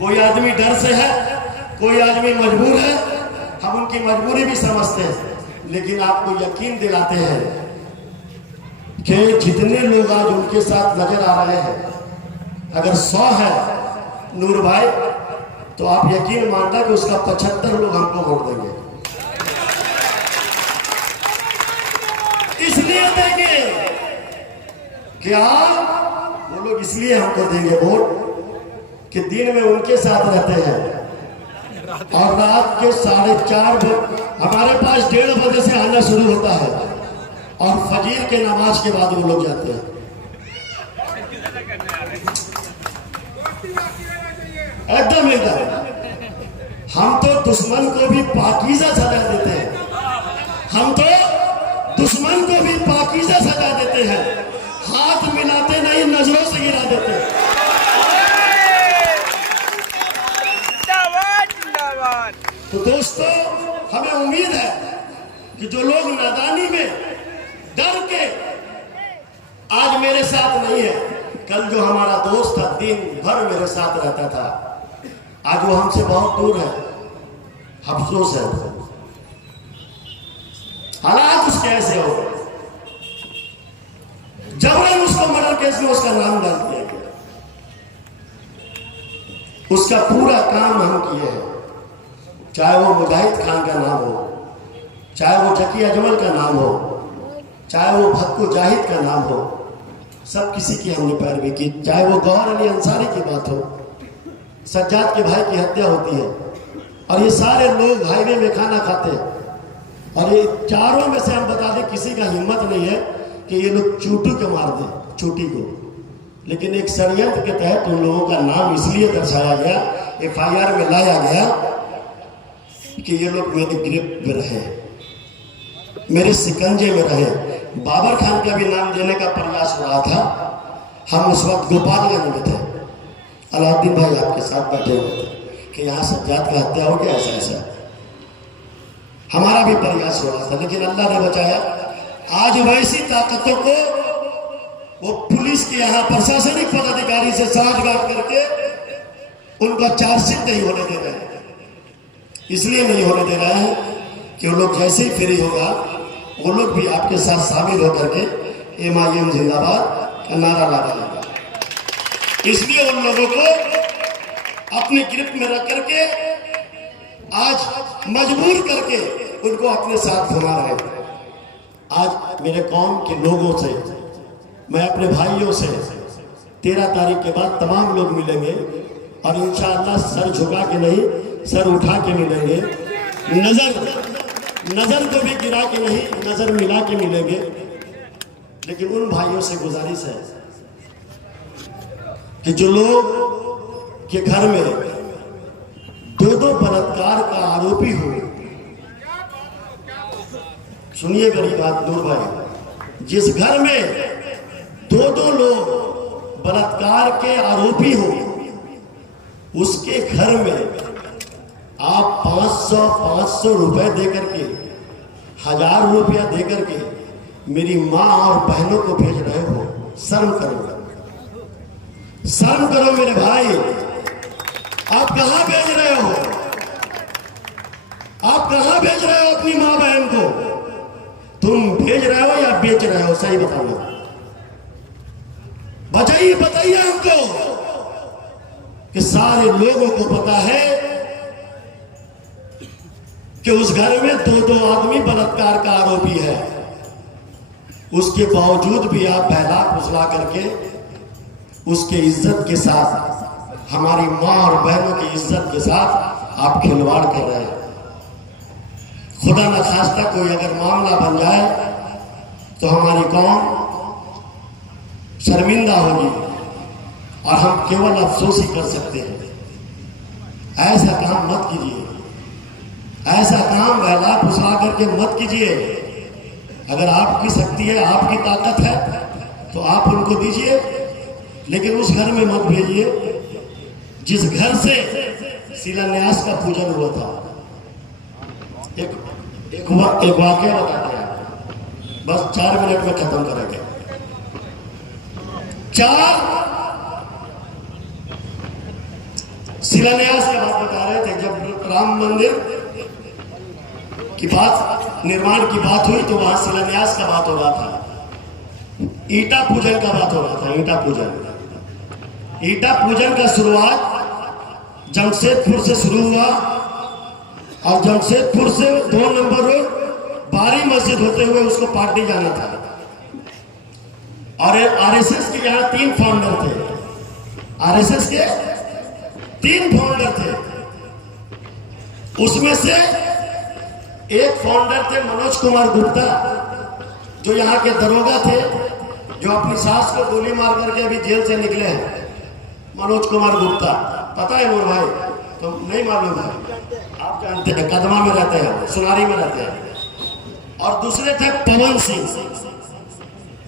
कोई आदमी डर से है, कोई आदमी मजबूर है, हम उनकी मजबूरी भी समझते हैं, लेकिन आपको यकीन दिलाते हैं कि जितने लोग आज उनके साथ नजर आ रहे हैं, अगर 100 है नूर भाई, तो आप यकीन मानना कि उसका 75 लोग हमको वोट देंगे। इसलिए देंगे क्या? वो लोग इसलिए हमको देंगे वोट कि दिन में उनके साथ रहते हैं और रात के 4:30 बजे हमारे पास 1:30 बजे से आना शुरू होता है और फजीर के नमाज के बाद वो लोग जाते हैं। एकदम हम तो दुश्मन को भी पाकीज़ा सजा देते हैं, हम तो दुश्मन को भी पाकीज़ा सजा देते हैं, हाथ मिलाते नहीं, नजरों से गिरा देते हैं। तो दोस्तों, हमें उम्मीद है कि जो लोग नादानी में डर के आज मेरे साथ नहीं है, कल जो हमारा दोस्त था दिन भर मेरे साथ रहता था, आज वो हमसे बहुत दूर है। अफसोस है, हालात उसके ऐसे हो गए, जबरन उसको मर्डर केस में उसका नाम डाल दिया गया। उसका पूरा काम हम किए हैं, चाहे वो मुजाहिद खान का नाम हो, चाहे वो जकी अजमल का नाम हो, चाहे वो भक्कू जाहिद का नाम हो, सब किसी की हमने पैरवी की। चाहे वो गौहर अली अंसारी की बात हो, सज्जाद के भाई की हत्या होती है और ये सारे लोग हाईवे में खाना खाते हैं और ये चारों में से हम बता दें किसी का हिम्मत नहीं है कि ये लोग चूटू के मार दें, चूटी को, लेकिन एक षड्यंत्र के तहत उन लोगों का नाम इसलिए दर्शाया गया, FIR में लाया गया कि ये लोग मेरे गिरफ्त में रहे, मेरे शिकंजे में रहे। बाबर खान का भी नाम देने का प्रयास हो रहा था, हम उस वक्त गोपालगंज में थे, अलाउद्दीन भाई आपके साथ बैठे हुए थे कि यहाँ सज्जाद का हत्या हो गया, ऐसा ऐसा हमारा भी प्रयास हो रहा था, लेकिन अल्लाह ने बचाया। आज वैसी ताकतों को वो पुलिस के यहाँ प्रशासनिक पदाधिकारी से साठगांठ करके उनका चार्जशीट नहीं होने दे रहे हैं। इसलिए नहीं होने दे रहे हैं कि वो लोग जैसे ही फ्री होगा वो लोग भी आपके साथ शामिल होकर के MIM जिंदाबाद का नारा लगाएगा। इसलिए उन लोगों को अपनी गिरफ्त में रख करके आज मजबूर करके उनको अपने साथ घुमा रहे हैं। आज मेरे कौम के लोगों से, मैं अपने भाइयों से 13 तारीख के बाद तमाम लोग मिलेंगे और इंशाअल्लाह सर झुका के नहीं, सर उठा के मिलेंगे, नजर को भी गिरा के नहीं, नजर मिला के मिलेंगे। लेकिन उन भाइयों से गुजारिश है कि जो लोग के घर में 2-2 बलात्कार का आरोपी हो, सुनिए मेरी बात नूर भाई, जिस घर में 2-2 लोग बलात्कार के आरोपी हो, उसके घर में आप 500 रुपए देकर के, 1000 रुपया देकर के मेरी माँ और बहनों को भेज रहे हो। शर्म करो, शर्म करो मेरे भाई। आप कहां भेज रहे हो? आप कहां भेज रहे हो अपनी माँ बहन को? तुम भेज रहे हो या बेच रहे हो? सही बताना, बताइए हमको कि सारे लोगों को पता है कि उस घर में 2-2 आदमी बलात्कार का आरोपी है, उसके बावजूद भी आप बहला फुसला करके उसके इज्जत के साथ, हमारी माँ और बहनों की इज्जत के साथ आप खिलवाड़ कर रहे हैं। खुदा न खास्ता कोई अगर मामला बन जाए तो हमारी कौम शर्मिंदा होगी और हम केवल अफसोस ही कर सकते हैं। ऐसा काम मत कीजिए, ऐसा काम बहला फुसला करके मत कीजिए। अगर आपकी शक्ति है, आपकी ताकत है तो आप उनको दीजिए, लेकिन उस घर में मत भेजिए जिस घर से शिलान्यास का पूजन हुआ था। एक वाकया बताते हैं, बस 4 मिनट में खत्म करेंगे। 4 शिलान्यास की बात बता रहे थे। जब राम मंदिर की बात, निर्माण की बात हुई तो वहां शिलान्यास का बात हो रहा था, ईटा पूजन का बात हो रहा था। ईटा पूजन का शुरुआत जमशेदपुर से शुरू हुआ और जमशेदपुर से 2 नंबर रोड बारी मस्जिद होते हुए उसको पार्टी जाना था। और आरएसएस के यहाँ 3 फाउंडर थे। आरएसएस के 3 फाउंडर थे। उसमें से एक फाउंडर थे मनोज कुमार गुप्ता, जो यहाँ के दरोगा थे, जो अपनी सास को गोली मार करके अभी जेल से निकले हैं। मनोज कुमार गुप्ता, पता है मोर भाई? तो नहीं मालूम है, आप जानते हैं, कदमा में रहते हैं, सुनारी में रहते हैं। और दूसरे थे पवन सिंह,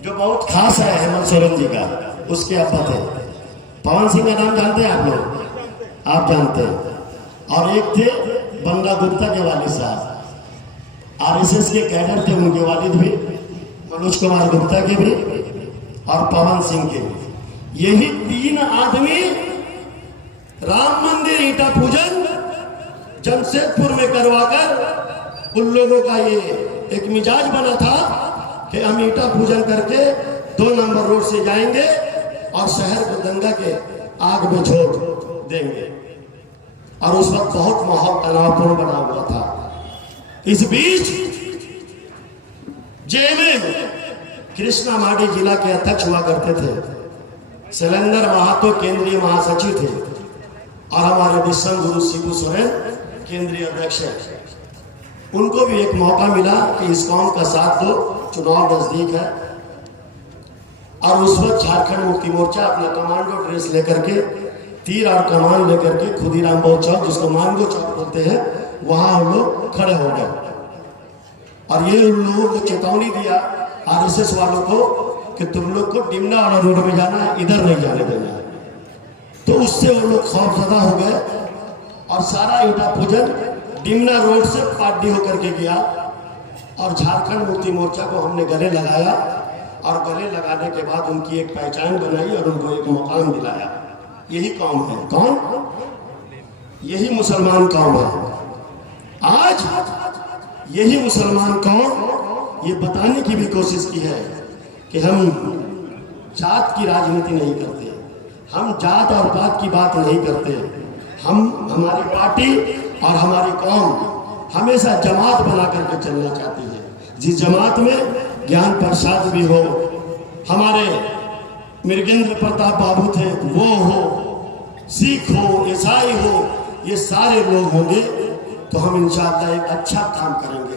जो बहुत खास है हेमंत सोरेन जी का, उसके अब्बा थे। पवन सिंह का नाम जानते हैं आप लोग? आप जानते हैं। और एक थे बंगा गुप्ता के वालिद साहब, आरएसएस के कैडर थे, उनके वालिद भी, मनोज कुमार गुप्ता के भी और पवन सिंह के भी। यही 3 आदमी राम मंदिर ईटा पूजन जमशेदपुर में करवाकर उन लोगों का ये एक मिजाज बना था कि हम ईटा पूजन करके 2 नंबर रोड से जाएंगे और शहर को दंगा के आग में झोंक देंगे। और उस वक्त बहुत माहौल तनावपूर्ण बना हुआ था। इस बीच जेएमएम कृष्णा माडी जिला के अध्यक्ष हुआ करते थे, शैलेंद्र महातो केंद्रीय महासचिव थे और हमारे विश्व गुरु शिबू सोरेन केंद्रीय अध्यक्ष है। उनको भी एक मौका मिला कि इस कौम का साथ दो, चुनाव नजदीक है। और उस वक्त झारखंड मुक्ति मोर्चा अपना कमांडो ड्रेस लेकर के, तीर और कमान लेकर के खुदीराम बोस चौक, जिसको मांगो चौक बोलते हैं, वहां हम लोग खड़े हो गए। और ये उन लोगों को चेतावनी दिया, आरएसएस वालों को, कि तुम लोग को डिमना वाला रोड में जाना है, इधर नहीं जाने देना है। तो उससे वो लोग खौफजदा हो गए और सारा ईटा पूजन डिमना रोड से पार्टी होकर के गया। और झारखंड मुक्ति मोर्चा को हमने गले लगाया और गले लगाने के बाद उनकी एक पहचान बनाई और उनको एक मुकाम दिलाया। यही कौम है। कौन? यही मुसलमान कौम है। आज यही मुसलमान कौम ये बताने की भी कोशिश की है कि हम जात की राजनीति नहीं करते, हम जात और पात की बात नहीं करते। हम, हमारी पार्टी और हमारी कौम हमेशा जमात बना करके चलना चाहती है, जिस जमात में ज्ञान प्रसाद भी हो, हमारे मृगेंद्र प्रताप बाबू थे वो हो, सिख हो, ईसाई हो, ये सारे लोग होंगे तो हम इंशाअल्लाह एक अच्छा काम करेंगे।